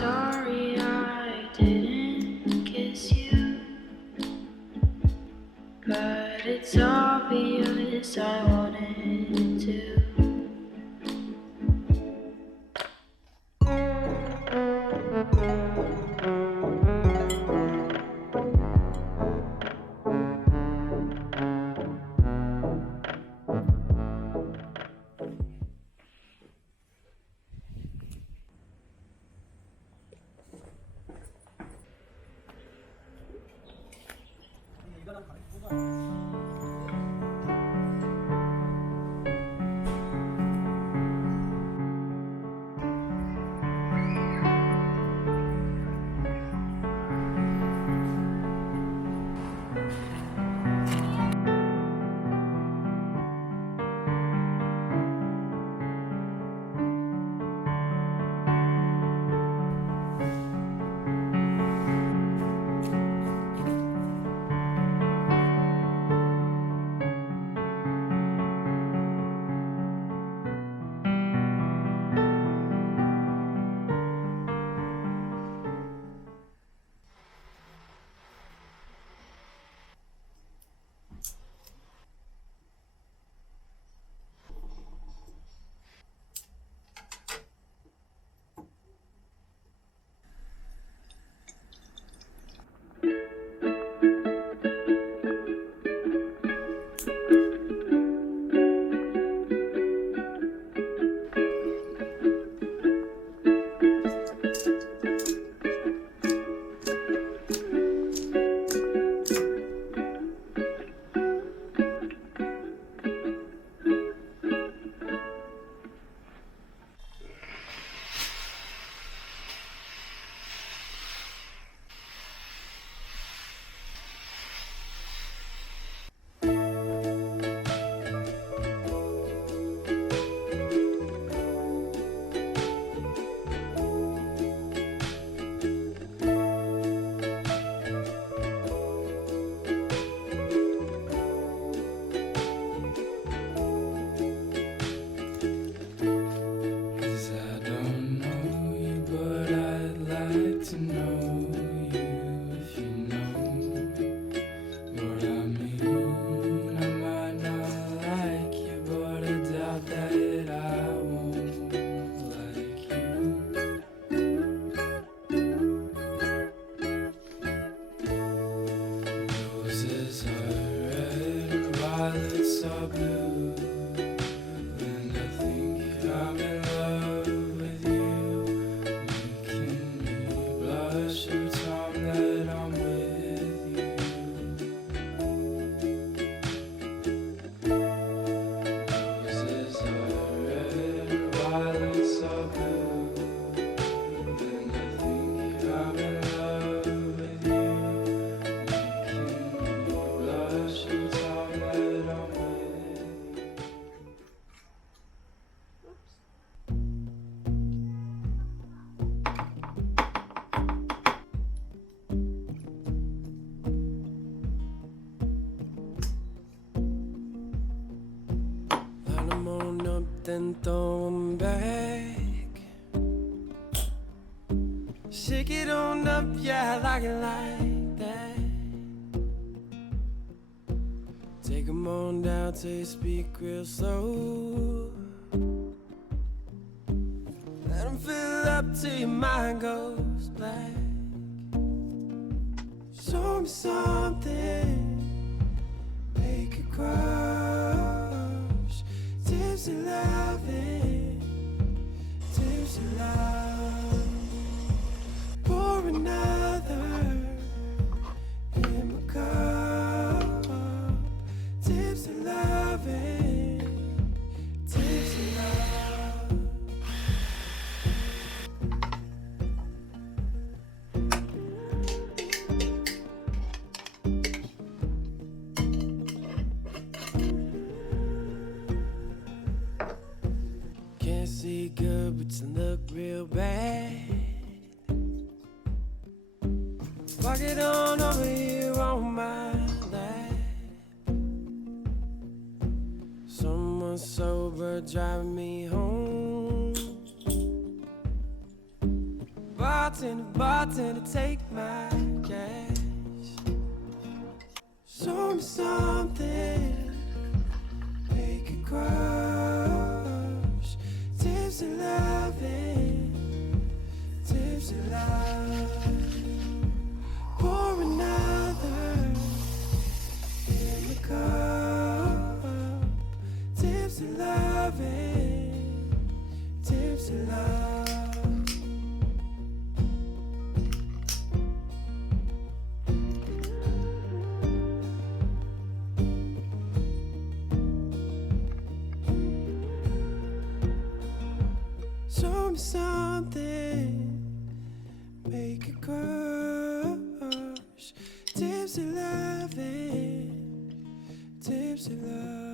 Sorry I didn't kiss you, but it's obvious I wanted to. then throw 'em back. Shake it on up, yeah, I like it like that. Take 'em on down till you speak real slow. Let 'em fill up till your mind goes black. Show me something, make it crush. Tipsy loving, tipsy love. Pour another in my cup. Tipsy loving, tipsy love. Can't see good, but you look real bad. Walk it on over here on my lap. Someone sober driving me home. Bartender, bartender, take my cash. Show me something, make it crush. Tipsy loving, tipsy love. Pour another in the cup. Tipsy loving, tipsy love. Show me something, make it crush. Tipsy loving, tipsy love.